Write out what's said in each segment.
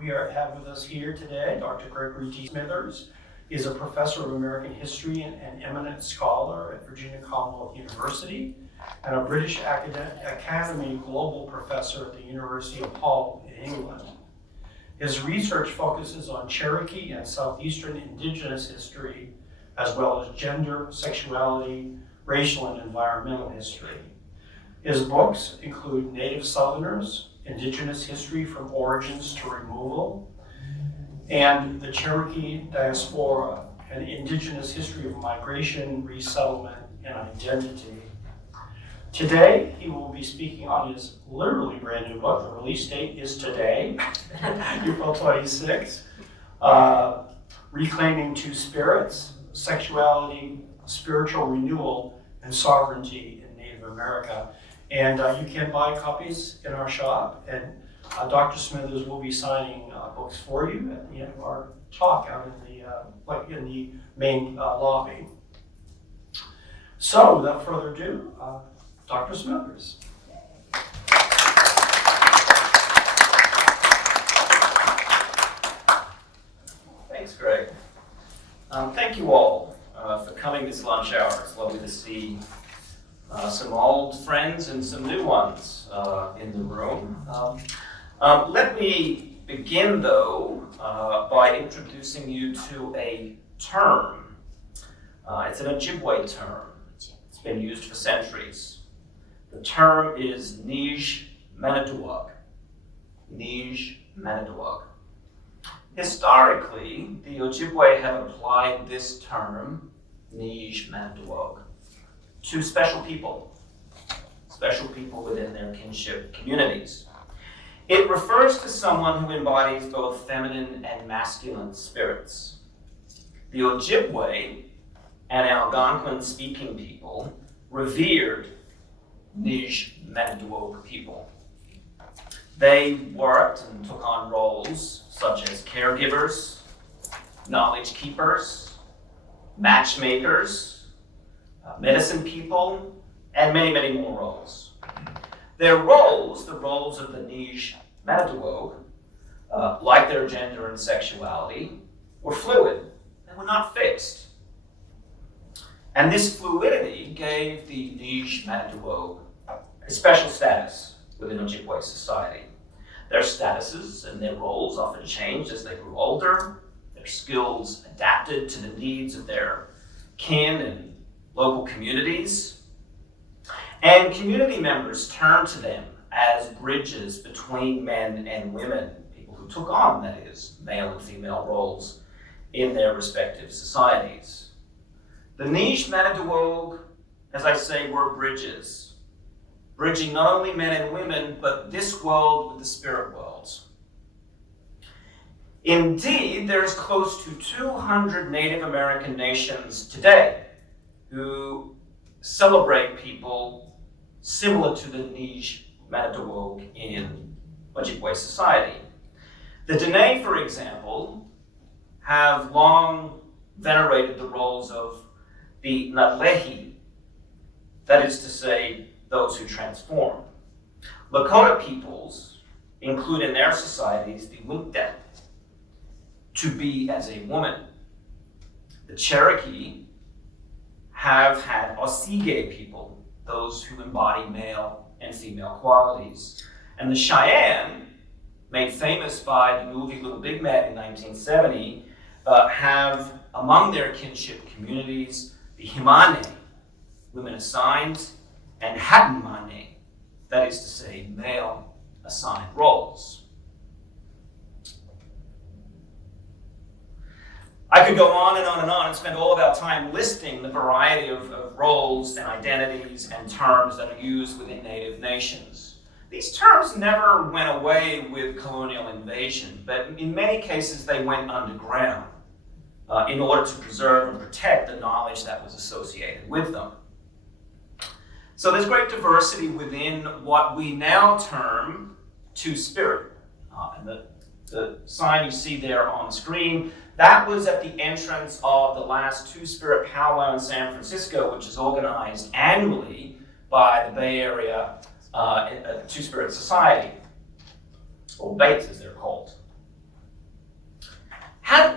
have with us here today Dr. Gregory D. Smithers. He is a professor of American history and eminent scholar at Virginia Commonwealth University and a British Academy Global Professor at the University of Hull in England. His research focuses on Cherokee and Southeastern Indigenous history, as well as gender, sexuality, racial, and environmental history. His books include Native Southerners, Indigenous History from Origins to Removal, and the Cherokee Diaspora, an Indigenous History of Migration, Resettlement, and Identity. Today, he will be speaking on his literally brand new book. The release date is today, April 26, Reclaiming TwoSpirits, Sexuality, Spiritual Renewal, and Sovereignty in Native America. And you can buy copies in our shop, and Dr. Smithers will be signing books for you at the end of our talk out in the main lobby. So, without further ado, Dr. Smithers. Thanks, Greg. Thank you all for coming this lunch hour. It's lovely to see some old friends and some new ones in the room. Let me begin, though, by introducing you to a term. It's an Ojibwe term. It's been used for centuries. The term is Nij Manitowoc. Nij Manitowoc. Historically, the Ojibwe have applied this term, Nij Manitowoc, to special people within their kinship communities. It refers to someone who embodies both feminine and masculine spirits. The Ojibwe and Algonquin-speaking people revered Nij Manitowoc people. They worked and took on roles such as caregivers, knowledge keepers, matchmakers, medicine people, and many, many more roles. Their roles, the roles of the Nij Manitowoc, like their gender and sexuality, were fluid. They were not fixed. And this fluidity gave the Nij Manitowoc a special status within Ojibwe society. Their statuses and their roles often changed as they grew older. Their skills adapted to the needs of their kin and local communities. And community members turned to them as bridges between men and women, people who took on, that is, male and female roles in their respective societies. The Nij Manitowoc, as I say, were bridges, bridging not only men and women, but this world with the spirit worlds. Indeed, there's close to 200 Native American nations today who celebrate people similar to the Nij Manitowoc in Ojibwe society. The Dene, for example, have long venerated the roles of the Natlehi, that is to say, those who transform. Lakota peoples include in their societies the Winkta, to be as a woman. The Cherokee have had Osige people, those who embody male and female qualities. And the Cheyenne, made famous by the movie Little Big Man in 1970, have among their kinship communities the Himane, women assigned, and Hatimane, that is to say, male assigned roles. I could go on and on and on and spend all of our time listing the variety of roles and identities and terms that are used within Native nations. These terms never went away with colonial invasion, but in many cases they went underground in order to preserve and protect the knowledge that was associated with them. So there's great diversity within what we now term Two-Spirit. And the sign you see there on the screen, that was at the entrance of the last Two-Spirit powwow in San Francisco, which is organized annually by the Bay Area Two-Spirit Society, or Bates as they're called.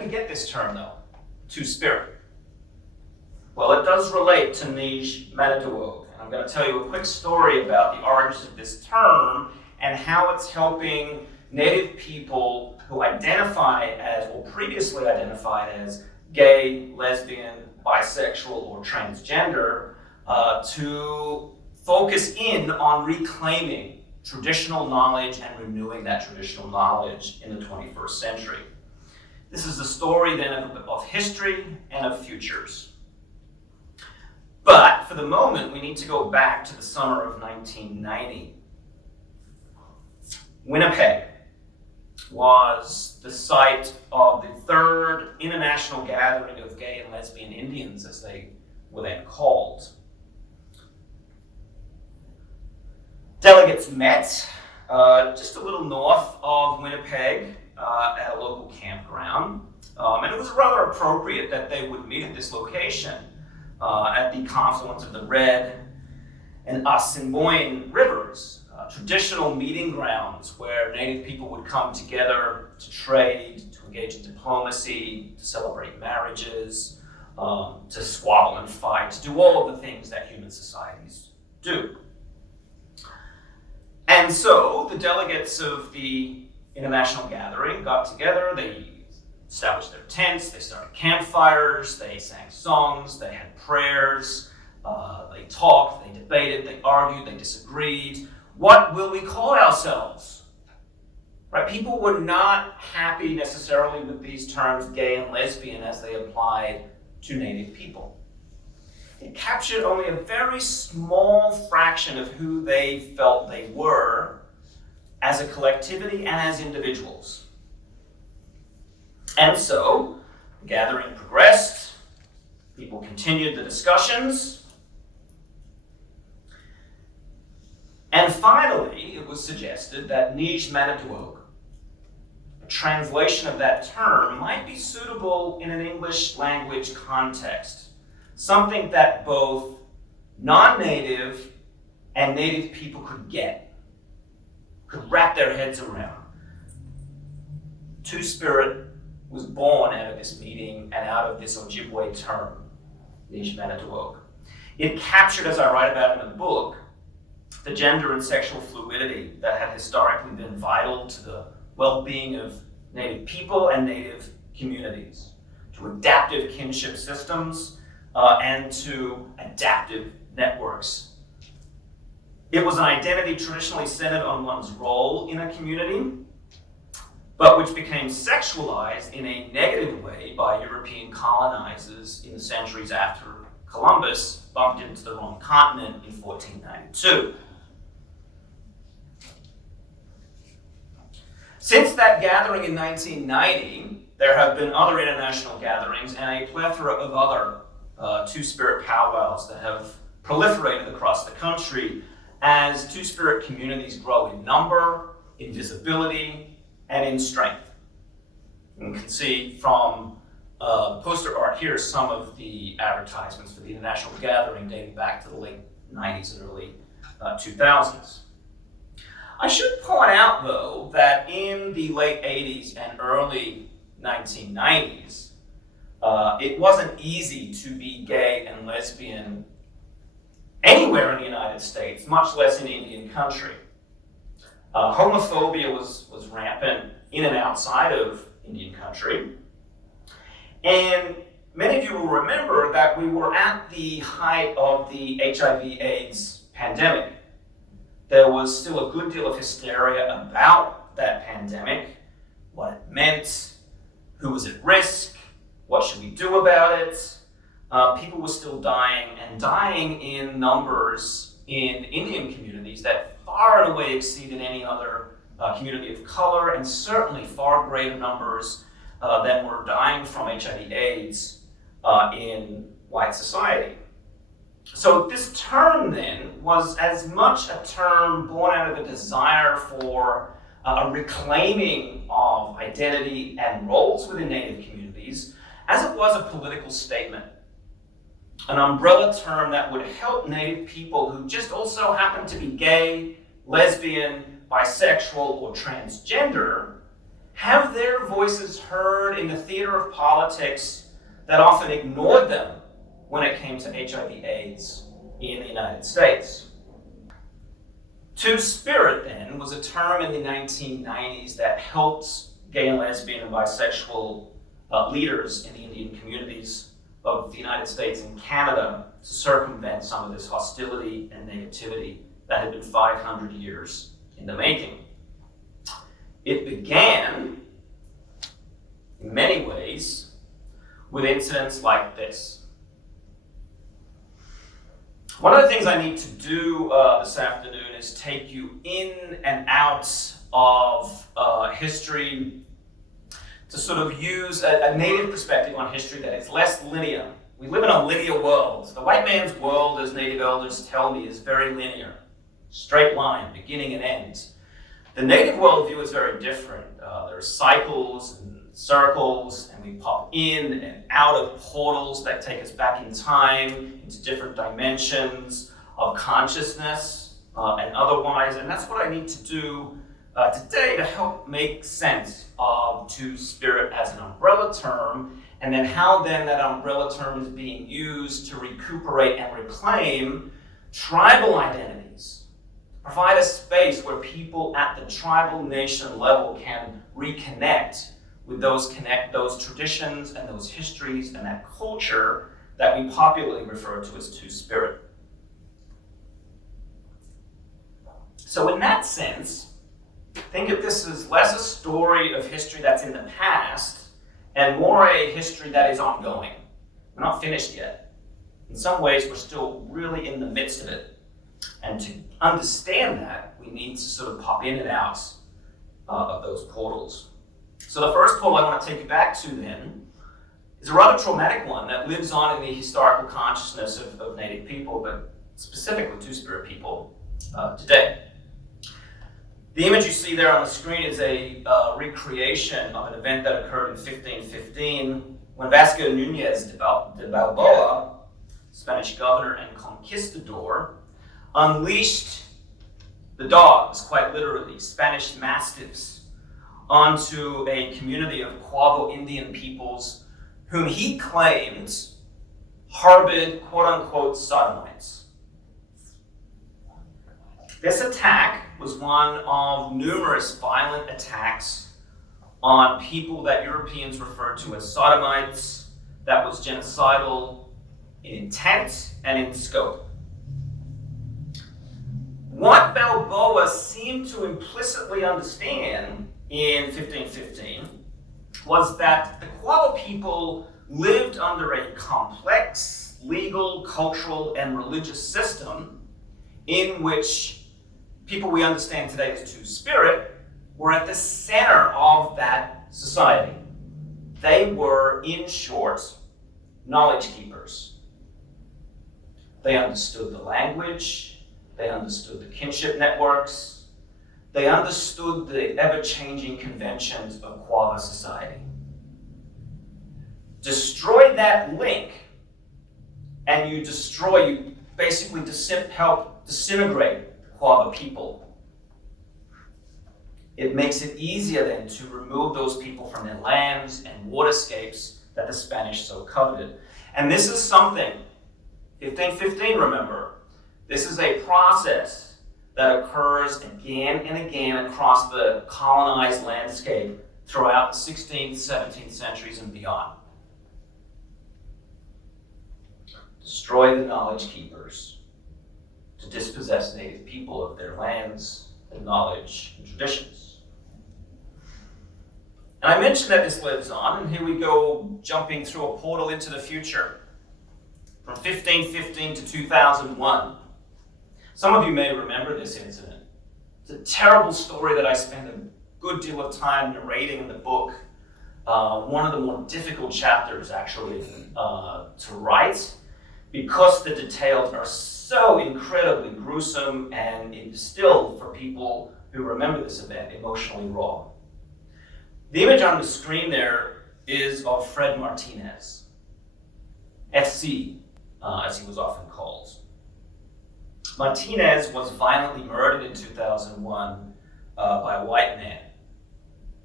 we get this term, though? Two-Spirit. Well, it does relate to Niche Manitowoc. And I'm going to tell you a quick story about the origins of this term and how it's helping Native people who identify as, or previously identified as, gay, lesbian, bisexual, or transgender, to focus in on reclaiming traditional knowledge and renewing that traditional knowledge in the 21st century. This is the story then of history and of futures. But for the moment, we need to go back to the summer of 1990. Winnipeg was the site of the third international gathering of gay and lesbian Indians, as they were then called. Delegates met just a little north of Winnipeg at a local campground. And it was rather appropriate that they would meet at this location at the confluence of the Red and Assiniboine rivers, traditional meeting grounds where Native people would come together to trade, to engage in diplomacy, to celebrate marriages, to squabble and fight, to do all of the things that human societies do. And so the delegates of the international gathering got together, they established their tents, they started campfires, they sang songs, they had prayers, they talked, they debated, they argued, they disagreed. What will we call ourselves? Right? People were not happy necessarily with these terms gay and lesbian as they applied to Native people. It captured only a very small fraction of who they felt they were as a collectivity and as individuals. And so, the gathering progressed, people continued the discussions, and finally it was suggested that Niche Manitowoc, a translation of that term, might be suitable in an English language context, something that both non-native and native people could get, could wrap their heads around. Two-Spirit was born out of this meeting and out of this Ojibwe term, Niche Manitowoc. It captured, as I write about in the book, the gender and sexual fluidity that had historically been vital to the well-being of Native people and Native communities, to adaptive kinship systems, and to adaptive networks. It was an identity traditionally centered on one's role in a community, but which became sexualized in a negative way by European colonizers in the centuries after Columbus bumped into the wrong continent in 1492. Since that gathering in 1990, there have been other international gatherings and a plethora of other Two-Spirit powwows that have proliferated across the country as Two-Spirit communities grow in number, in visibility, and in strength. You can see from the poster art here some of the advertisements for the international gathering dating back to the late 90s and early 2000s. I should point out, though, that in the late 80s and early 1990s, it wasn't easy to be gay and lesbian anywhere in the United States, much less in Indian country. Homophobia was rampant in and outside of Indian country. And many of you will remember that we were at the height of the HIV/AIDS pandemic. There was still a good deal of hysteria about that pandemic, what it meant, who was at risk, what should we do about it. People were still dying, and dying in numbers in Indian communities that far and away exceeded any other community of color, and certainly far greater numbers than were dying from HIV/AIDS in white society. So this term then was as much a term born out of a desire for a reclaiming of identity and roles within Native communities, as it was a political statement. An umbrella term that would help Native people who just also happen to be gay, lesbian, bisexual, or transgender have their voices heard in the theater of politics that often ignored them when it came to HIV/AIDS in the United States. Two-spirit, then, was a term in the 1990s that helped gay and lesbian and bisexual leaders in the Indian communities of the United States and Canada to circumvent some of this hostility and negativity that had been 500 years in the making. It began, in many ways, with incidents like this. One of the things I need to do this afternoon is take you in and out of history to sort of use a native perspective on history that is less linear. We live in a linear world. The white man's world, as native elders tell me, is very linear. Straight line, beginning and end. The native worldview is very different. There are cycles and circles, and we pop in and out of portals that take us back in time into different dimensions of consciousness and otherwise. And that's what I need to do today to help make sense of two-spirit as an umbrella term, and then how then that umbrella term is being used to recuperate and reclaim tribal identities. Provide a space where people at the tribal nation level can reconnect with those traditions and those histories and that culture that we popularly refer to as two-spirit. So in that sense, think of this as less a story of history that's in the past and more a history that is ongoing. We're not finished yet. In some ways, we're still really in the midst of it. And to understand that, we need to sort of pop in and out of those portals. So the first portal I want to take you back to then is a rather traumatic one that lives on in the historical consciousness of Native people, but specifically two-spirit people today. The image you see there on the screen is a recreation of an event that occurred in 1515 when Vasco Núñez de Balboa, Spanish governor and conquistador, unleashed the dogs, quite literally, Spanish mastiffs, onto a community of Quavo Indian peoples whom he claimed harbored quote-unquote sodomites. This attack was one of numerous violent attacks on people that Europeans referred to as sodomites that was genocidal in intent and in scope. What Balboa seemed to implicitly understand in 1515 was that the Quavo people lived under a complex legal, cultural, and religious system in which people we understand today as two-spirit were at the center of that society. They were, in short, knowledge keepers. They understood the language, they understood the kinship networks, they understood the ever-changing conventions of Quava society. Destroy that link, and you basically help disintegrate Quava people. It makes it easier then to remove those people from their lands and waterscapes that the Spanish so coveted. And this is something, 1515, remember, this is a process that occurs again and again across the colonized landscape throughout the 16th, 17th centuries and beyond. Destroy the knowledge keepers, to dispossess native people of their lands and knowledge and traditions. And I mentioned that this lives on, and here we go jumping through a portal into the future. From 1515 to 2001. Some of you may remember this incident. It's a terrible story that I spend a good deal of time narrating in the book. One of the more difficult chapters, actually, to write, because the details are so incredibly gruesome and it is still, for people who remember this event, emotionally raw. The image on the screen there is of Fred Martinez, FC, as he was often called. Martinez was violently murdered in 2001 by a white man,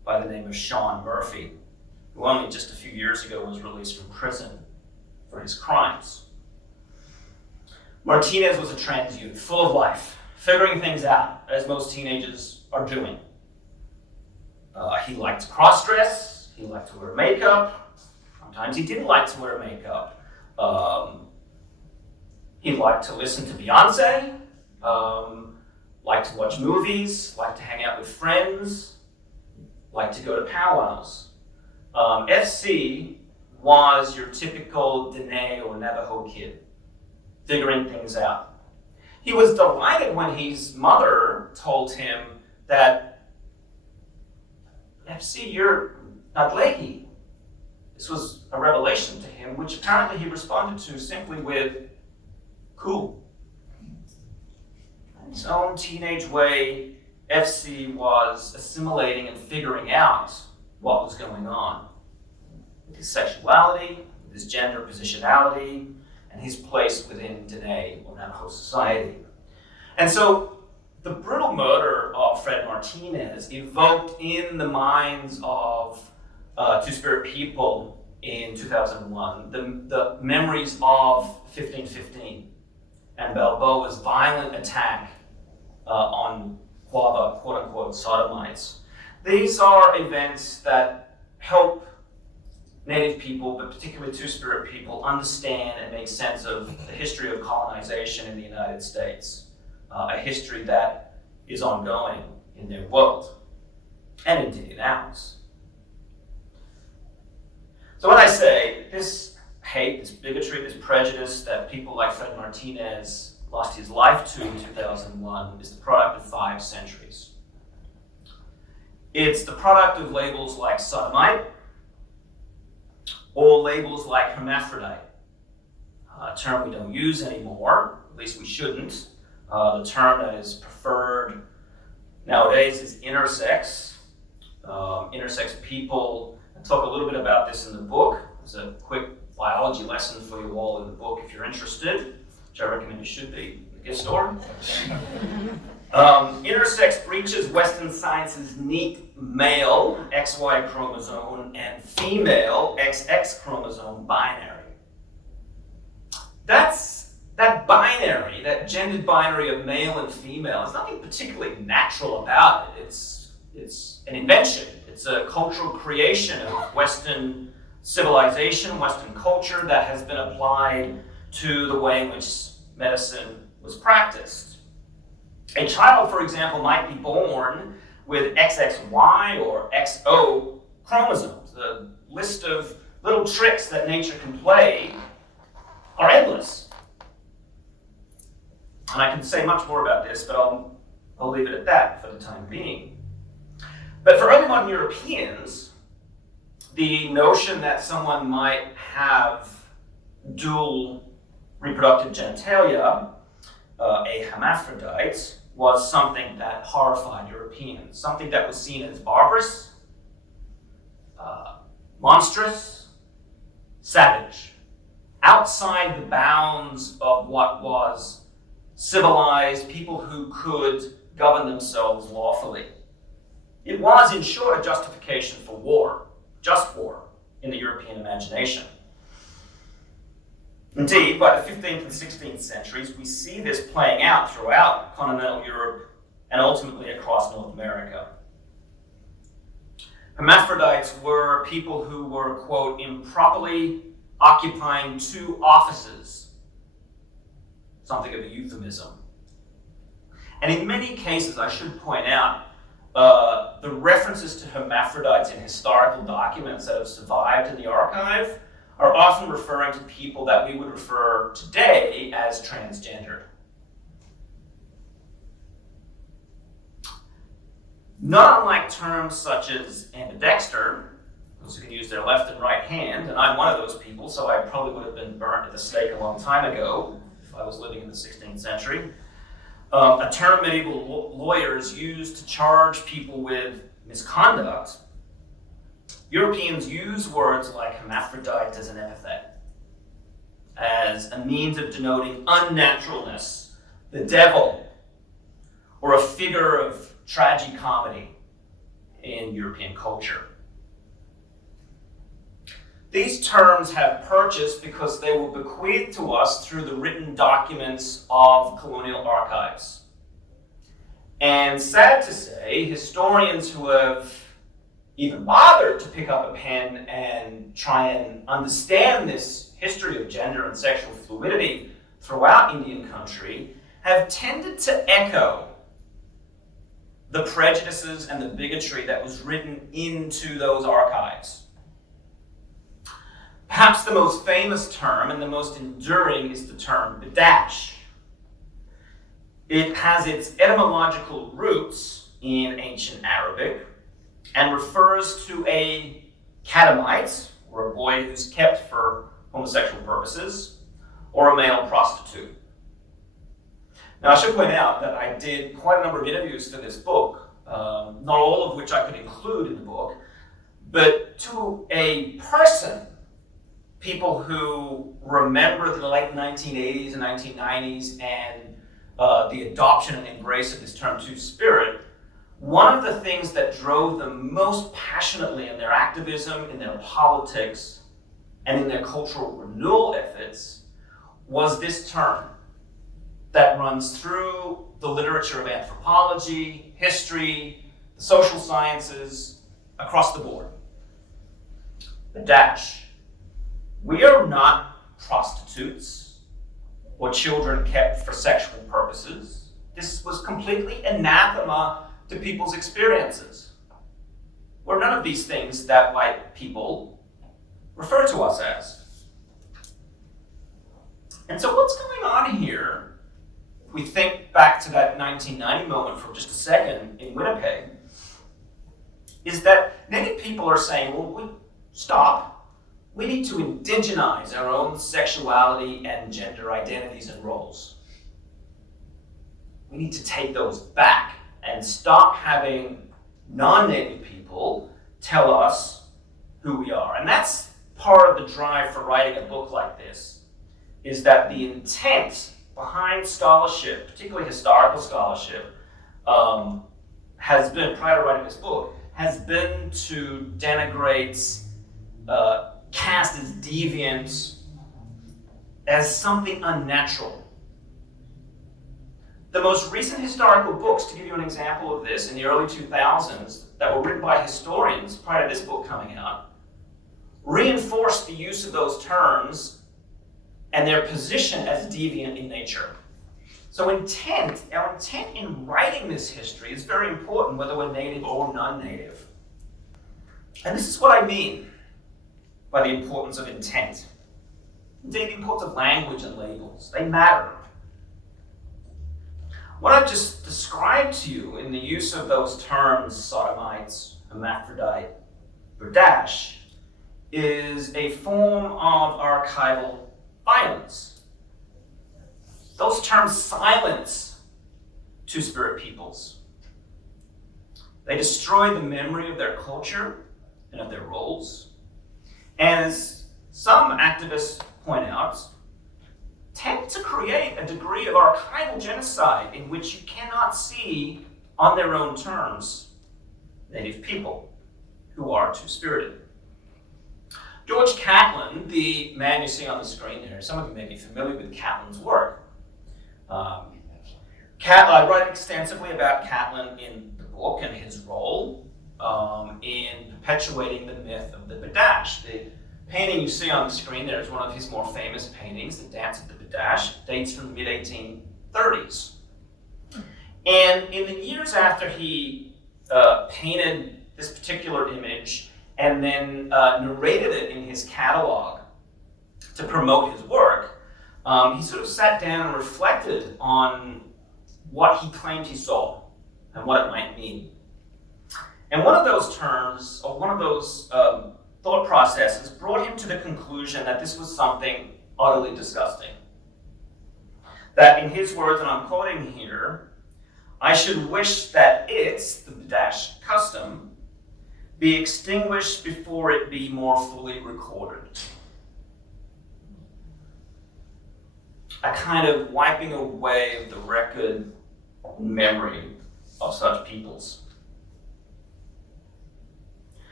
by the name of Sean Murphy, who only just a few years ago was released from prison for his crimes. Martinez was a trans youth, full of life, figuring things out, as most teenagers are doing. He liked to cross-dress, he liked to wear makeup, sometimes he didn't like to wear makeup. He liked to listen to Beyonce, liked to watch movies, liked to hang out with friends, liked to go to powwows. FC was your typical Dene or Navajo kid, figuring things out. He was delighted when his mother told him that, FC, you're not Lehi. This was a revelation to him, which apparently he responded to simply with, cool. In his own teenage way, FC was assimilating and figuring out what was going on with his sexuality, with his gender positionality, and his place within Dene or Navajo society. And so the brutal murder of Fred Martinez evoked in the minds of Two-Spirit people in 2001 the memories of 1515 and Balboa's violent attack on Quava, quote-unquote, sodomites. These are events that help Native people, but particularly Two-Spirit people, understand and make sense of the history of colonization in the United States, a history that is ongoing in their world, and indeed in ours. So when I say this hate, this bigotry, this prejudice that people like Fred Martinez lost his life to in 2001 is the product of 5 centuries. It's the product of labels like sodomite, or labels like hermaphrodite, a term we don't use anymore, at least we shouldn't. The term that is preferred nowadays is intersex. Intersex people, I talk a little bit about this in the book. There's a quick biology lesson for you all in the book if you're interested, which I recommend you should be in the gift store. Intersex breaches Western science's neat male XY chromosome and female XX chromosome binary. That binary, that gendered binary of male and female, there's nothing particularly natural about it. It's an invention. It's a cultural creation of Western civilization, Western culture that has been applied to the way in which medicine was practiced. A child, for example, might be born with XXY or XO chromosomes. The list of little tricks that nature can play are endless. And I can say much more about this, but I'll leave it at that for the time being. But for early modern Europeans, the notion that someone might have dual reproductive genitalia, a hermaphrodite, was something that horrified Europeans, something that was seen as barbarous, monstrous, savage, outside the bounds of what was civilized, people who could govern themselves lawfully. It was, in short, a justification for war, just war, in the European imagination. Indeed, by the 15th and 16th centuries, we see this playing out throughout continental Europe and ultimately across North America. Hermaphrodites were people who were, quote, improperly occupying 2 offices, something of a euphemism. And in many cases, I should point out, the references to hermaphrodites in historical documents that have survived in the archive are often referring to people that we would refer today as transgender. Not unlike terms such as ambidexter, those who can use their left and right hand, and I'm one of those people, so I probably would have been burnt at the stake a long time ago if I was living in the 16th century. A term medieval lawyers used to charge people with misconduct. Europeans use words like hermaphrodite as an epithet, as a means of denoting unnaturalness, the devil, or a figure of tragicomedy. in European culture. These terms have purchase because they were bequeathed to us through the written documents of colonial archives. And sad to say, historians who have even bothered to pick up a pen and try and understand this history of gender and sexual fluidity throughout Indian country have tended to echo the prejudices and the bigotry that was written into those archives. Perhaps the most famous term and the most enduring is the term badash. It has its etymological roots in ancient Arabic and refers to a catamite, or a boy who's kept for homosexual purposes, or a male prostitute. Now, I should point out that I did quite a number of interviews for this book, not all of which I could include in the book, but to a person, people who remember the late 1980s and 1990s and the adoption and embrace of this term two-spirit, one of the things that drove them most passionately in their activism, in their politics, and in their cultural renewal efforts was this term that runs through the literature of anthropology, history, the social sciences, across the board. Badash. We are not prostitutes or children kept for sexual purposes. This was completely anathema to people's experiences. We're none of these things that white people refer to us as. And so what's going on here, if we think back to that 1990 moment for just a second in Winnipeg, is that Native people are saying, well, stop. We need to indigenize our own sexuality and gender identities and roles. We need to take those back and stop having non-Native people tell us who we are. And that's part of the drive for writing a book like this, is that the intent behind scholarship, particularly historical scholarship, has been, prior to writing this book, has been to denigrate, cast as deviant, as something unnatural. The most recent historical books, to give you an example of this, in the early 2000s, that were written by historians prior to this book coming out, reinforced the use of those terms and their position as deviant in nature. So our intent in writing this history is very important, whether we're native or non-native. And this is what I mean by the importance of intent. Indeed, the importance of language and labels. They matter. What I've just described to you in the use of those terms, sodomites, hermaphrodite, badash, is a form of archival violence. Those terms silence two-spirit peoples. They destroy the memory of their culture and of their roles. And as some activists point out, tend to create a degree of archival genocide in which you cannot see, on their own terms, Native people who are two-spirited. George Catlin, the man you see on the screen here, some of you may be familiar with Catlin's work. I write extensively about Catlin in the book and his role in perpetuating the myth of the badash. The painting you see on the screen there is one of his more famous paintings, The Dance of the Badash, dates from the mid-1830s. And in the years after he painted this particular image and then narrated it in his catalog to promote his work, he sort of sat down and reflected on what he claimed he saw and what it might mean. And one of those terms, or one of those thought processes, brought him to the conclusion that this was something utterly disgusting. That, in his words, and I'm quoting here, I should wish that it, the badash custom, be extinguished before it be more fully recorded. A kind of wiping away of the record memory of such peoples.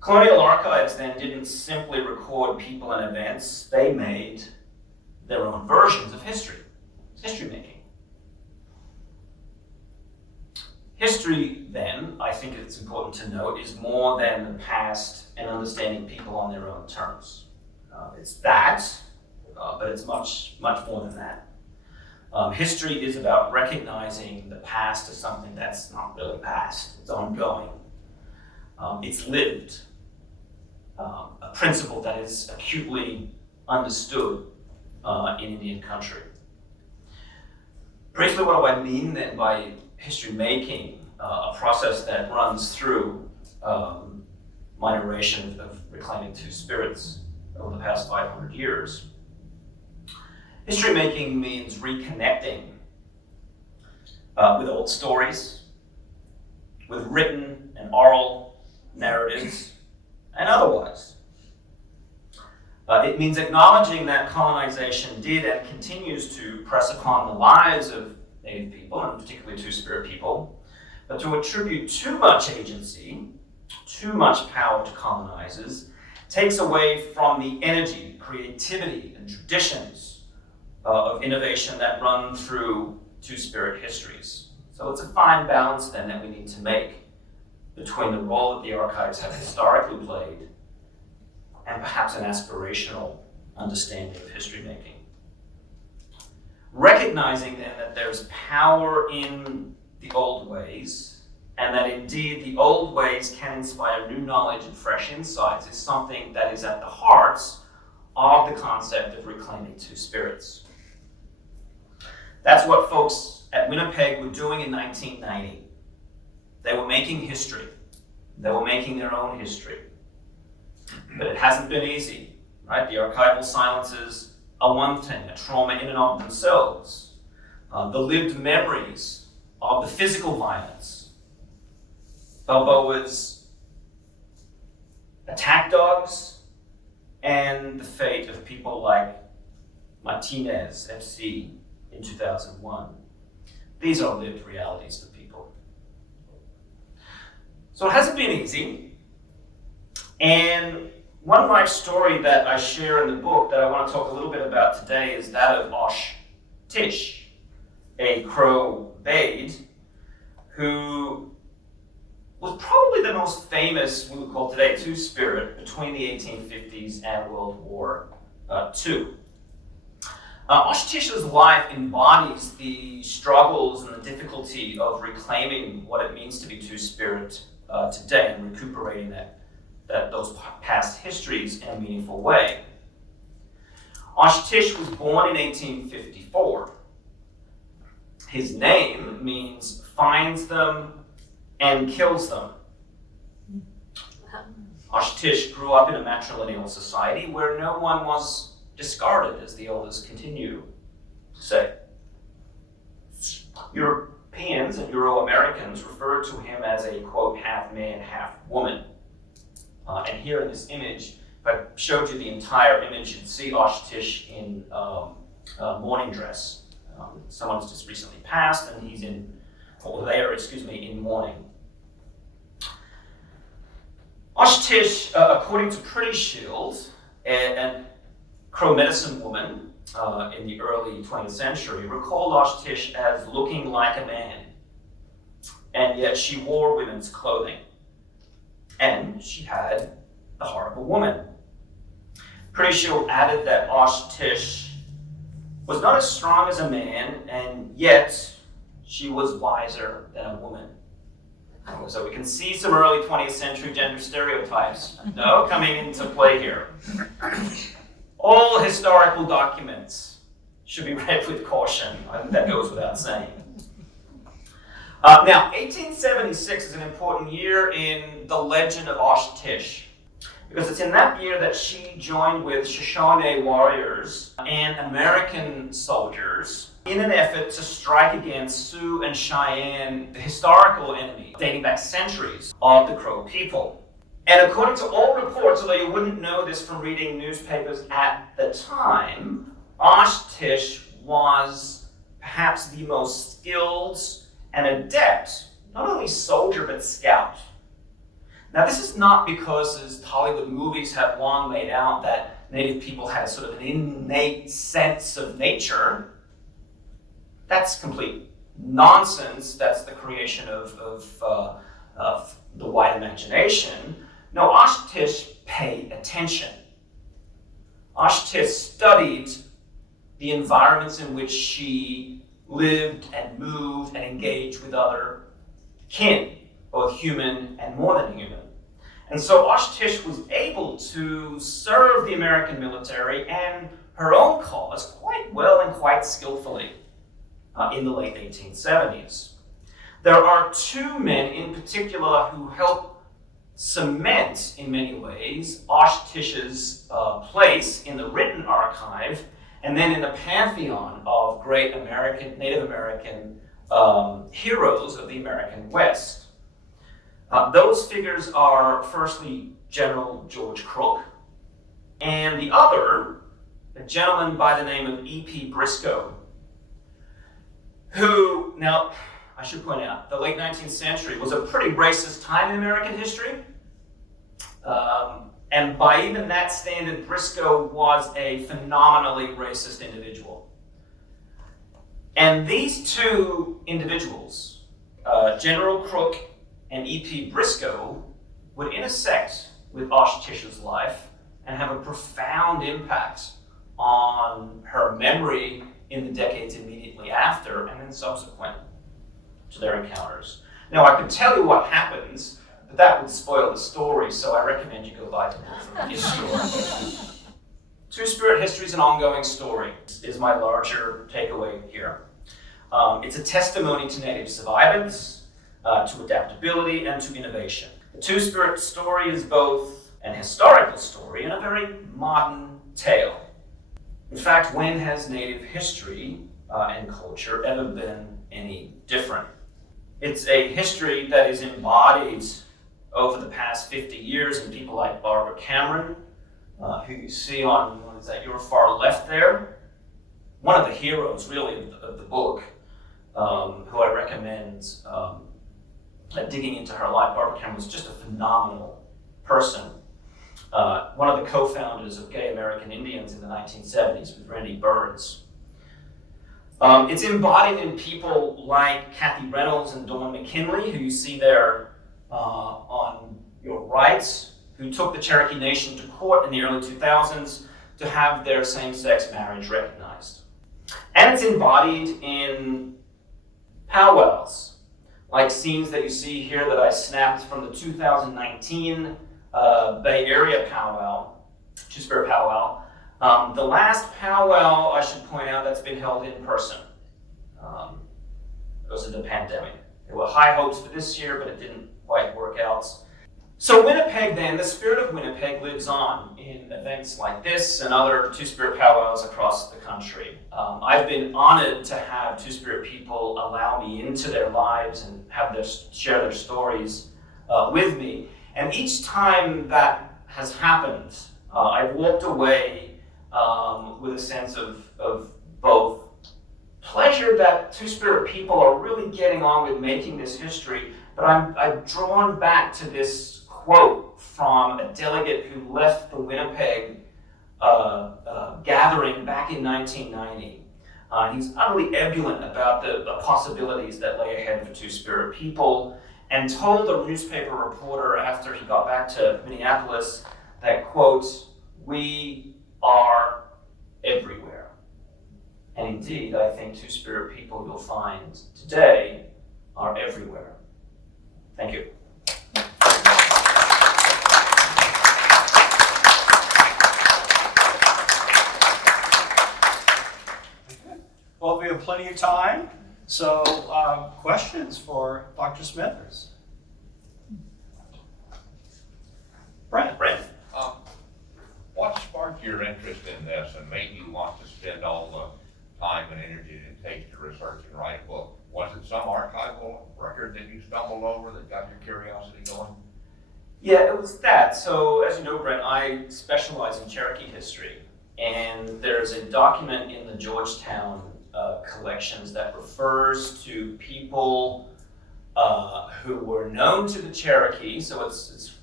Colonial archives then didn't simply record people and events, they made their own versions of history. It's history making. History, then, I think it's important to note, is more than the past and understanding people on their own terms. It's that, but it's much, much more than that. History is about recognizing the past as something that's not really past. It's ongoing. It's lived. A principle that is acutely understood in Indian country. Briefly, what do I mean then by history making? A process that runs through my narration of reclaiming two spirits over the past 500 years. History making means reconnecting with old stories, with written and oral narratives, and otherwise. It means acknowledging that colonization did and continues to press upon the lives of Native people, and particularly Two-Spirit people, but to attribute too much agency, too much power to colonizers, takes away from the energy, creativity, and traditions of innovation that run through Two-Spirit histories. So it's a fine balance then that we need to make between the role that the archives have historically played and perhaps an aspirational understanding of history making. Recognizing then that there's power in the old ways, and that indeed the old ways can inspire new knowledge and fresh insights is something that is at the heart of the concept of reclaiming two spirits. That's what folks at Winnipeg were doing in 1990. They were making history. They were making their own history. But it hasn't been easy, right? The archival silences are one thing, a trauma in and of themselves. The lived memories of the physical violence, Balboa's attack dogs, and the fate of people like Martinez, FC, in 2001. These are lived realities for people. So it hasn't been easy. And one life story that I share in the book that I want to talk a little bit about today is that of Ashtish, a Crow Bade, who was probably the most famous, we would call today, Two-Spirit between the 1850s and World War II. Ashtish's life embodies the struggles and the difficulty of reclaiming what it means to be Two-Spirit today and recuperating those past histories in a meaningful way. Ashtish was born in 1854. His name means finds them and kills them. Ashtish grew up in a matrilineal society where no one was discarded, as the elders continue to say. Europeans and Euro-Americans referred to him as a, quote, half man, half woman. And here in this image, if I showed you the entire image, you'd see Ashtish in mourning dress. Someone's just recently passed, and he's in mourning. Ashtish, according to Pretty Shield, a Crow medicine woman in the early 20th century, recalled Ashtish as looking like a man, and yet she wore women's clothing. And she had the heart of a woman. Pretty Shield added that Ashtish was not as strong as a man, and yet she was wiser than a woman. So we can see some early 20th century gender stereotypes coming into play here. All historical documents should be read with caution. I think that goes without saying. Now, 1876 is an important year in the legend of Ashtish, because it's in that year that she joined with Shoshone warriors and American soldiers in an effort to strike against Sioux and Cheyenne, the historical enemy dating back centuries of the Crow people. And according to all reports, although you wouldn't know this from reading newspapers at the time, Ashtish was perhaps the most skilled and adept, not only soldier but scout. Now, this is not because, as Hollywood movies have long made out, that Native people had sort of an innate sense of nature. That's complete nonsense. That's the creation of the white imagination. No, Ashtish paid attention. Ashtish studied the environments in which she lived and moved and engaged with other kin, both human and more than human. And so Ashtish was able to serve the American military and her own cause quite well and quite skillfully in the late 1870s. There are two men in particular who help cement, in many ways, Ashtish's place in the written archive and then in the pantheon of great Native American heroes of the American West. Those figures are, firstly, General George Crook, and the other, a gentleman by the name of E.P. Briscoe, who, now, I should point out, the late 19th century was a pretty racist time in American history. And by even that standard, Briscoe was a phenomenally racist individual. And these two individuals, General Crook and E.P. Briscoe, would intersect with Ashtish's life and have a profound impact on her memory in the decades immediately after and then subsequent to their encounters. Now, I could tell you what happens, but that would spoil the story, so I recommend you go buy the book from the store. Two-Spirit history is an ongoing story, is my larger takeaway here. It's a testimony to Native survivance, to adaptability, and to innovation. The Two-Spirit story is both an historical story and a very modern tale. In fact, when has Native history and culture ever been any different? It's a history that is embodied over the past 50 years in people like Barbara Cameron, who you see on, what is that, your far left there? One of the heroes, really, of the book, who I recommend digging into her life. Barbara Cameron was just a phenomenal person. One of the co-founders of Gay American Indians in the 1970s with Randy Burns. It's embodied in people like Kathy Reynolds and Dawn McKinley, who you see there on your right, who took the Cherokee Nation to court in the early 2000s to have their same-sex marriage recognized. And it's embodied in powwows, like scenes that you see here that I snapped from the 2019 Bay Area powwow, Two-Spirit powwow. The last powwow, I should point out, that's been held in person. Because of the pandemic. There were high hopes for this year, but it didn't quite work out. So Winnipeg then, the spirit of Winnipeg lives on in events like this and other Two-Spirit powwows across the country. I've been honored to have Two-Spirit people allow me into their lives and have share their stories with me. And each time that has happened, I've walked away with a sense of both pleasure that Two-Spirit people are really getting on with making this history, but I'm drawn back to this quote from a delegate who left the Winnipeg gathering back in 1990. He's utterly ebullient about the possibilities that lay ahead for Two-Spirit people, and told a newspaper reporter after he got back to Minneapolis that, quote, "We are everywhere." And indeed, I think Two-Spirit people you'll find today are everywhere. Thank you. Well, we have plenty of time, so questions for Dr. Smithers? Brent. What sparked your interest in this and made you want to spend all the time and energy it takes to research and write a book? Was it some archival record that you stumbled over that got your curiosity going? Yeah, it was that. So, as you know, Brent, I specialize in Cherokee history, and there's a document in the Georgetown collections that refers to people who were known to the Cherokee, so it's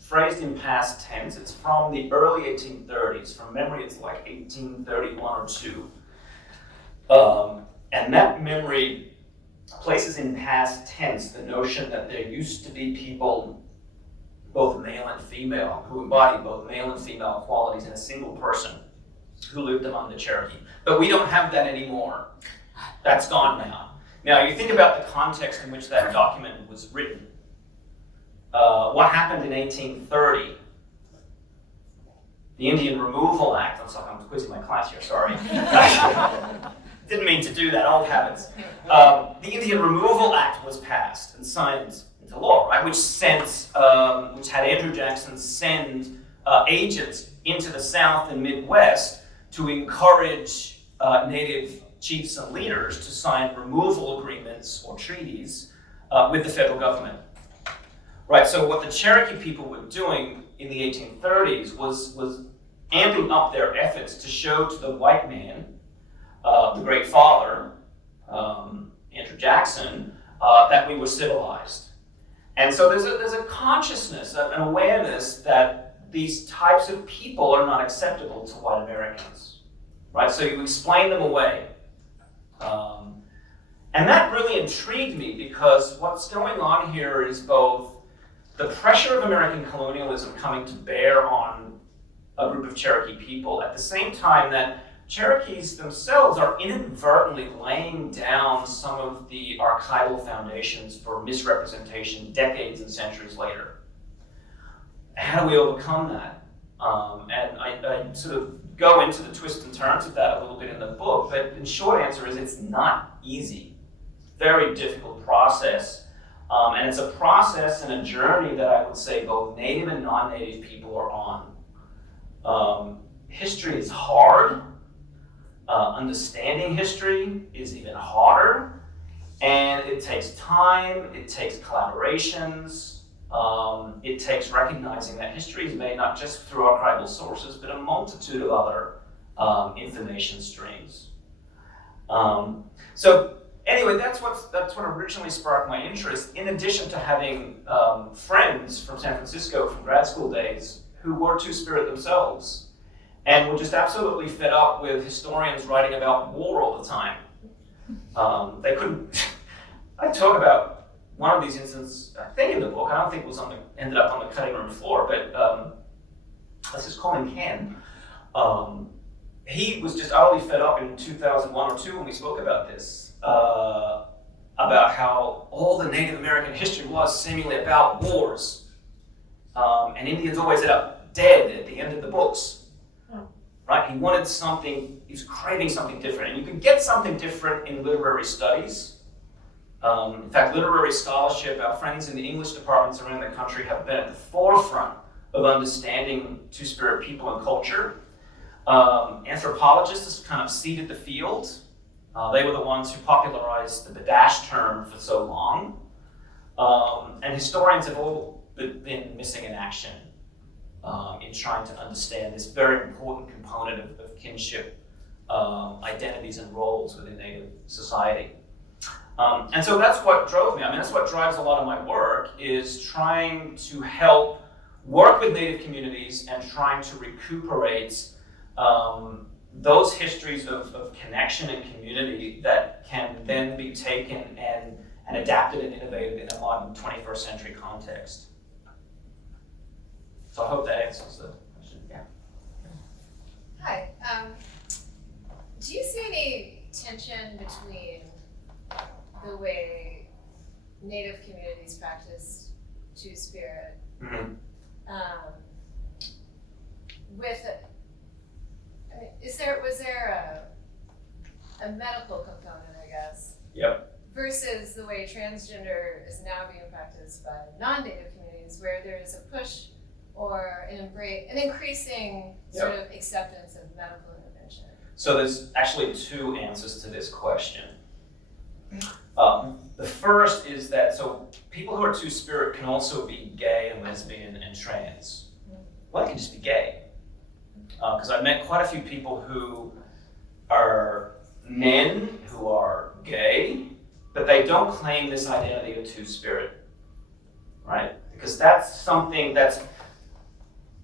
phrased in past tense. It's from the early 1830s. From memory, it's like 1831 or 2. And that memory places in past tense the notion that there used to be people, both male and female, who embodied both male and female qualities in a single person who lived among the Cherokee. But we don't have that anymore. That's gone now. Now, you think about the context in which that document was written. What happened in 1830? The Indian Removal Act. I'm quizzing my class here, sorry. Didn't mean to do that, old habits. The Indian Removal Act was passed and signed into law, right? Which had Andrew Jackson send agents into the South and Midwest to encourage Native chiefs and leaders to sign removal agreements or treaties with the federal government. Right, so what the Cherokee people were doing in the 1830s was amping up their efforts to show to the white man, the Great Father, Andrew Jackson, that we were civilized. And so there's a consciousness, an awareness that these types of people are not acceptable to white Americans, right? So you explain them away. And that really intrigued me because what's going on here is both the pressure of American colonialism coming to bear on a group of Cherokee people at the same time that Cherokees themselves are inadvertently laying down some of the archival foundations for misrepresentation decades and centuries later. How do we overcome that? And I sort of go into the twists and turns of that a little bit in the book, but the short answer is it's not easy. Very difficult process. And it's a process and a journey that I would say both Native and non-Native people are on. History is hard. Understanding history is even harder. And it takes time, it takes collaborations, it takes recognizing that history is made not just through archival sources, but a multitude of other information streams. So anyway, that's what originally sparked my interest, in addition to having friends from San Francisco from grad school days who were Two-Spirit themselves and were just absolutely fed up with historians writing about war all the time. They couldn't, I talk about one of these instances, I think in the book, I don't think it was ended up on the cutting room floor, but let's just call him Ken. He was just utterly fed up in 2001 or 2 when we spoke about this, about how all the Native American history was seemingly about wars. And Indians always end up dead at the end of the books. Right? He wanted something, he was craving something different. And you can get something different in literary studies. In fact, literary scholarship, our friends in the English departments around the country have been at the forefront of understanding Two-Spirit people and culture. Anthropologists kind of seeded the field. They were the ones who popularized the Badash term for so long. And historians have all been missing in action in trying to understand this very important component of kinship, identities and roles within Native society. And so that's what drove me. I mean, that's what drives a lot of my work, is trying to help work with Native communities and trying to recuperate those histories of connection and community that can then be taken and adapted and innovated in a modern 21st century context. So I hope that answers the question. Yeah. Hi. Do you see any tension between the way Native communities practice Two-Spirit with was there a medical component, I guess? Yep. Versus the way transgender is now being practiced by non-Native communities, where there is a push or an increasing sort of acceptance of medical intervention. So there's actually 2 answers to this question. The first is that, so people who are Two-Spirit can also be gay and lesbian and trans. Well, they can just be gay. Because I've met quite a few people who are men who are gay, but they don't claim this identity of Two-Spirit, right? Because that's something that's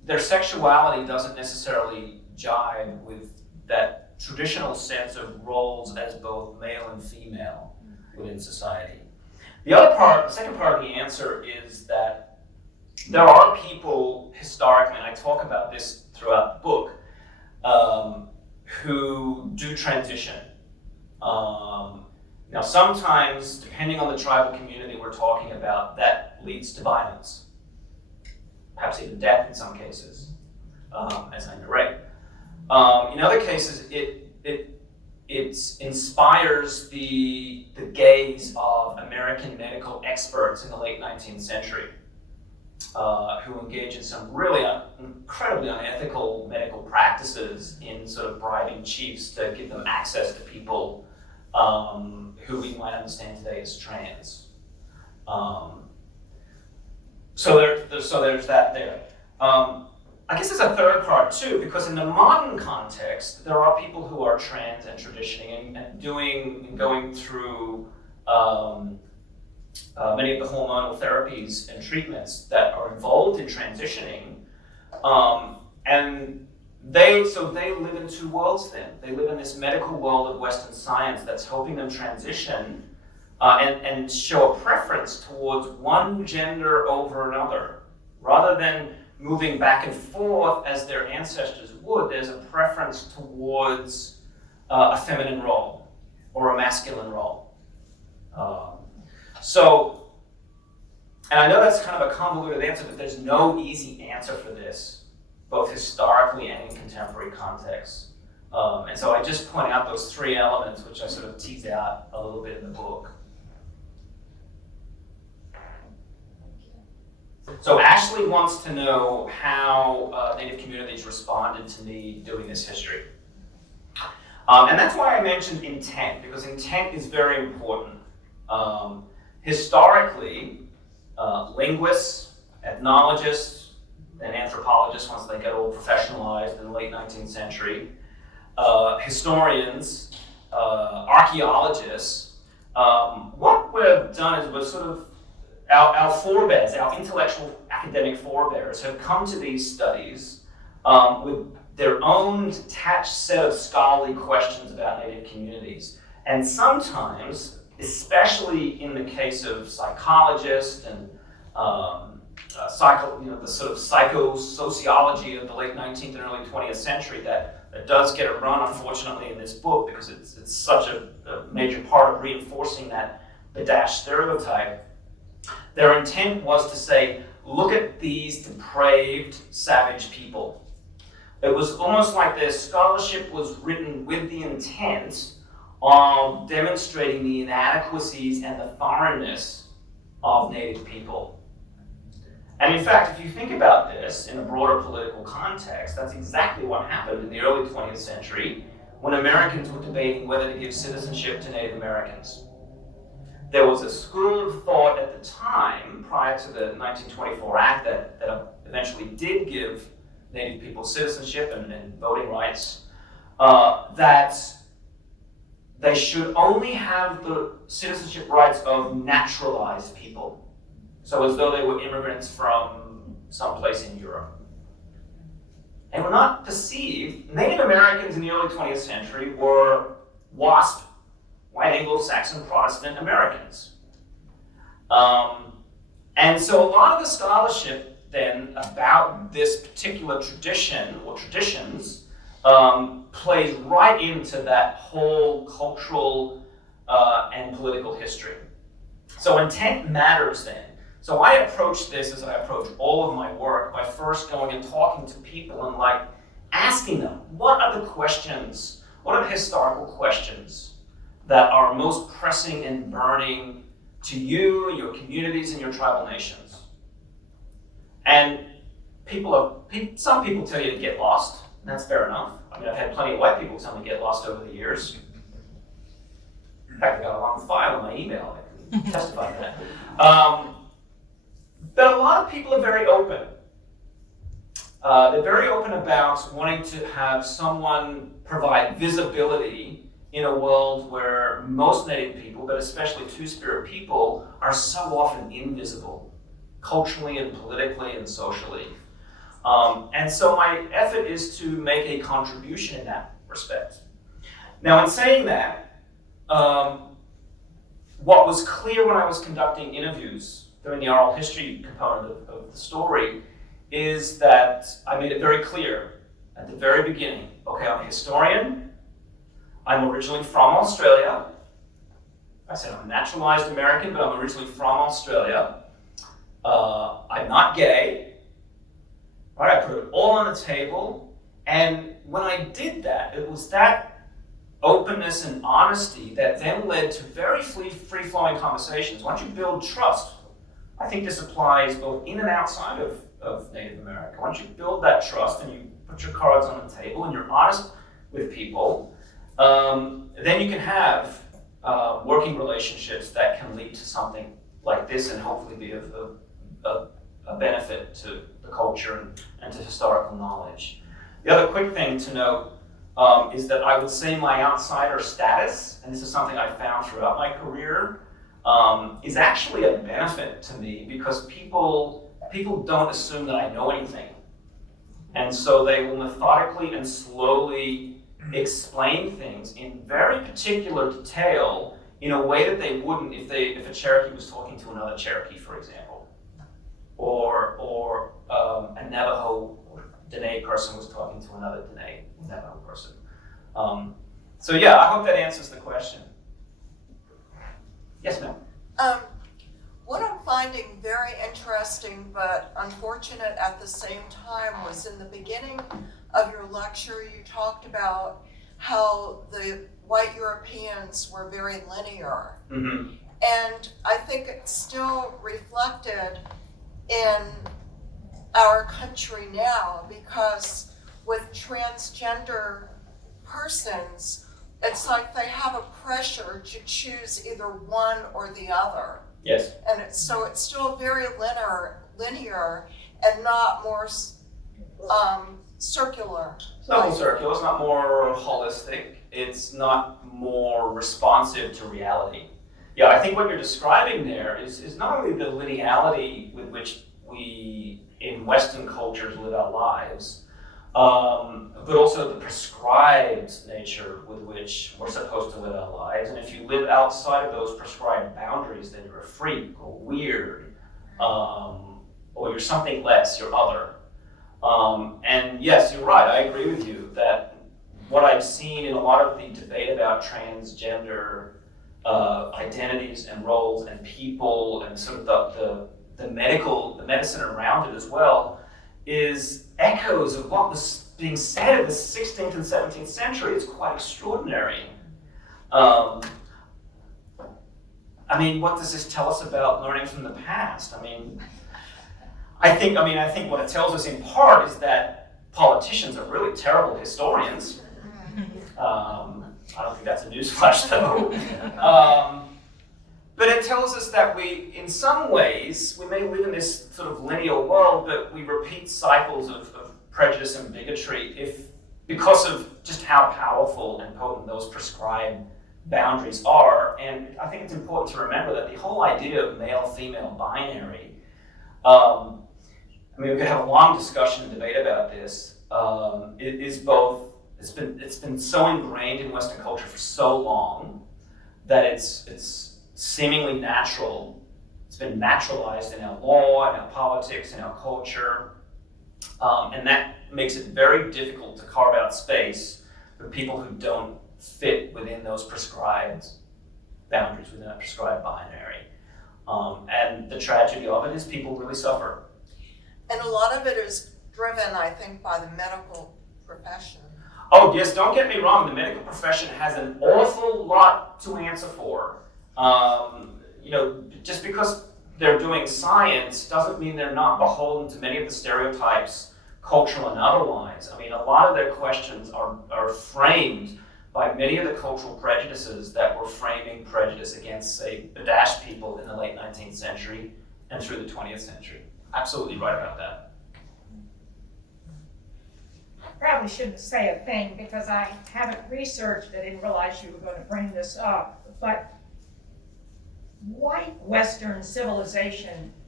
their sexuality doesn't necessarily jive with that traditional sense of roles as both male and female within society. The second part of the answer is that there are people historically, and I talk about this throughout the book, who do transition. Now sometimes, depending on the tribal community we're talking about, that leads to violence, perhaps even death in some cases, as I narrate. In other cases, it inspires the gaze of American medical experts in the late 19th century, who engage in some really incredibly unethical medical practices in sort of bribing chiefs to give them access to people who we might understand today as trans. So there's that there. I guess there's a third part too, because in the modern context, there are people who are trans and transitioning and going through many of the hormonal therapies and treatments that are involved in transitioning, and they live in two worlds then. They live in this medical world of Western science that's helping them transition and show a preference towards one gender over another. Rather than moving back and forth as their ancestors would, there's a preference towards a feminine role or a masculine role. And I know that's kind of a convoluted answer, but there's no easy answer for this, both historically and in contemporary contexts. And so I just point out those three elements, which I sort of tease out a little bit in the book. So Ashley wants to know how Native communities responded to me doing this history. And that's why I mentioned intent, because intent is very important. Historically, linguists, ethnologists, and anthropologists, once they get all professionalized in the late 19th century, historians, archaeologists, what we've done is we've sort of our forebears, our intellectual academic forebears, have come to these studies with their own detached set of scholarly questions about Native communities. And sometimes, especially in the case of psychologists and the sort of psychosociology of the late 19th and early 20th century, that does get a run, unfortunately, in this book because it's such a major part of reinforcing that Badash stereotype. Their intent was to say, look at these depraved, savage people. It was almost like their scholarship was written with the intent of demonstrating the inadequacies and the foreignness of Native people. And in fact, if you think about this in a broader political context, that's exactly what happened in the early 20th century when Americans were debating whether to give citizenship to Native Americans. There was a school of thought at the time, prior to the 1924 Act, that eventually did give Native people citizenship and voting rights, that they should only have the citizenship rights of naturalized people. So as though they were immigrants from someplace in Europe. And we're not deceived. Native Americans in the early 20th century were WASP, white Anglo-Saxon Protestant Americans. And so a lot of the scholarship then about this particular tradition or traditions plays right into that whole cultural and political history. So intent matters then. So I approach this as I approach all of my work by first going and talking to people and asking them, what are the questions, what are the historical questions that are most pressing and burning to you, your communities, and your tribal nations? And some people tell you to get lost, and that's fair enough. I mean, I've had plenty of white people tell me to get lost over the years. In fact, I got a long file in my email that can testify to that. But a lot of people are very open. They're very open about wanting to have someone provide visibility in a world where most Native people, but especially Two-Spirit people, are so often invisible, culturally and politically and socially. And so my effort is to make a contribution in that respect. Now, in saying that, what was clear when I was conducting interviews during the oral history component of the story is that I made it very clear at the very beginning, okay, I'm a historian, I'm originally from Australia. I said I'm a naturalized American, but I'm originally from Australia. I'm not gay. All right, I put it all on the table, and when I did that, it was that openness and honesty that then led to very free-flowing conversations. Once you build trust, I think this applies both in and outside of Native America. Once you build that trust and you put your cards on the table and you're honest with people, then you can have working relationships that can lead to something like this and hopefully be of a benefit to the culture and to historical knowledge. The other quick thing to note is that I would say my outsider status, and this is something I found throughout my career, is actually a benefit to me because people don't assume that I know anything. And so they will methodically and slowly explain things in very particular detail in a way that they wouldn't if a Cherokee was talking to another Cherokee, for example, or a Navajo or Dene person was talking to another Navajo person. So yeah, I hope that answers the question. Yes, ma'am. What I'm finding very interesting but unfortunate at the same time was in the beginning of your lecture, you talked about how the white Europeans were very linear. Mm-hmm. And I think it's still reflected in our country now because with transgender persons, it's like they have a pressure to choose either one or the other. Yes. And it's still very linear and not more circular. It's not more circular, it's not more holistic, it's not more responsive to reality. Yeah, I think what you're describing there is not only the lineality with which we in Western cultures live our lives, but also the prescribed nature with which we're supposed to live our lives. And if you live outside of those prescribed boundaries, then you're a freak or weird, or you're something less, you're other. And yes, you're right, I agree with you that what I've seen in a lot of the debate about transgender identities and roles and people and sort of the medicine around it as well, is echoes of what was being said in the 16th and 17th century. It's quite extraordinary. I mean, what does this tell us about learning from the past? I think what it tells us in part is that politicians are really terrible historians. I don't think that's a newsflash though. But it tells us that in some ways, we may live in this sort of linear world, but we repeat cycles of prejudice and bigotry because of just how powerful and potent those prescribed boundaries are. And I think it's important to remember that the whole idea of male-female binary, we could have a long discussion and debate about this. It is both, it's been so ingrained in Western culture for so long that it's seemingly natural. It's been naturalized in our law, in our politics, in our culture. And that makes it very difficult to carve out space for people who don't fit within those prescribed boundaries, within that prescribed binary. And the tragedy of it is people really suffer. And a lot of it is driven, I think, by the medical profession. Oh yes, don't get me wrong, the medical profession has an awful lot to answer for. Just because they're doing science doesn't mean they're not beholden to many of the stereotypes, cultural and otherwise. A lot of their questions are framed by many of the cultural prejudices that were framing prejudice against, say, Badash people in the late 19th century and through the 20th century. Absolutely right about that. I probably shouldn't say a thing because I haven't researched it. I didn't realize you were going to bring this up. But white Western civilization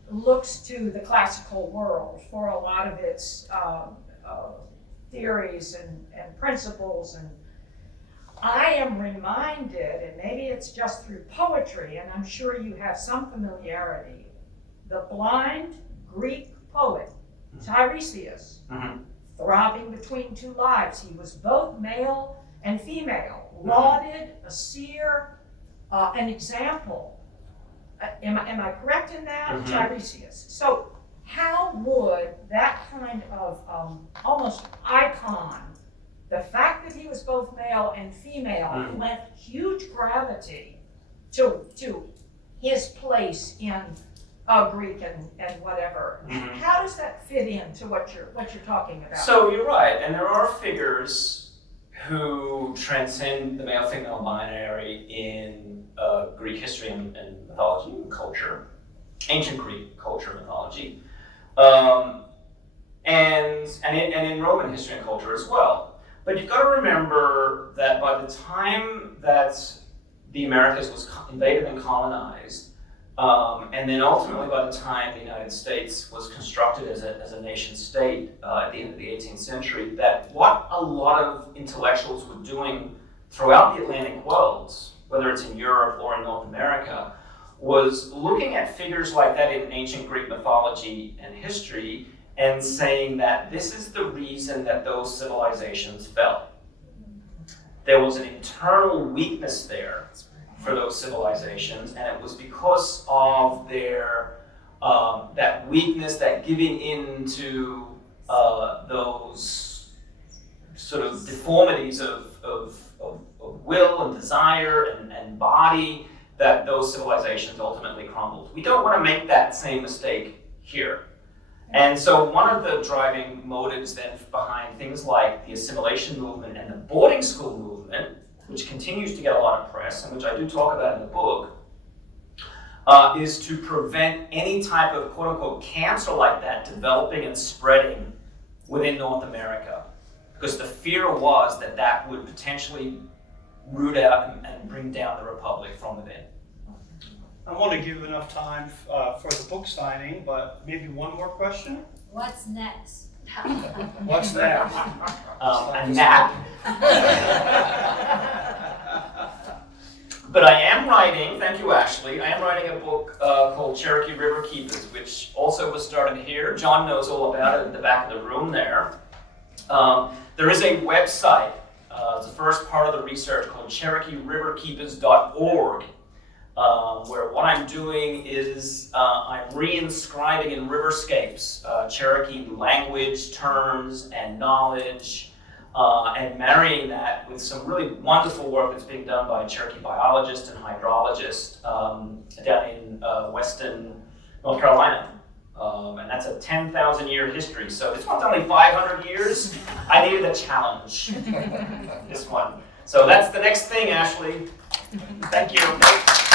looks to the classical world for a lot of its theories and principles. And I am reminded, and maybe it's just through poetry, and I'm sure you have some familiarity, the blind Greek poet Tiresias, throbbing between two lives. He was both male and female, lauded, a seer, an example. Am I correct in that? Tiresias. So how would that kind of almost icon, the fact that he was both male and female, lent huge gravity to his place in Greek and whatever. How does that fit into what you're talking about? So you're right, and there are figures who transcend the male-female binary in Greek history and mythology and culture, ancient Greek culture and mythology, and in Roman history and culture as well. But you've got to remember that by the time that the Americas was invaded and colonized, and then ultimately by the time the United States was constructed as a nation state at the end of the 18th century, that what a lot of intellectuals were doing throughout the Atlantic world, whether it's in Europe or in North America, was looking at figures like that in ancient Greek mythology and history and saying that this is the reason that those civilizations fell. There was an internal weakness there for those civilizations, and it was because of their that weakness, that giving in to those sort of deformities of will and desire and body, that those civilizations ultimately crumbled. We don't want to make that same mistake here. And so one of the driving motives then behind things like the assimilation movement and the boarding school movement, which continues to get a lot of press, and which I do talk about in the book, is to prevent any type of quote-unquote cancer like that developing and spreading within North America. Because the fear was that that would potentially root out and bring down the Republic from within. I want to give enough time for the book signing, but maybe one more question? What's next? What's next? A nap. But I am writing, thank you Ashley, I am writing a book called Cherokee River Keepers, which also was started here. John knows all about it in the back of the room there. There is a website, it's the first part of the research, called CherokeeRiverKeepers.org, where what I'm doing is I'm reinscribing in riverscapes Cherokee language, terms, and knowledge, and marrying that with some really wonderful work that's being done by a Cherokee biologist and hydrologist down in western North Carolina. And that's a 10,000 year history. So this one's only 500 years. I needed a challenge, this one. So that's the next thing, Ashley. Thank you.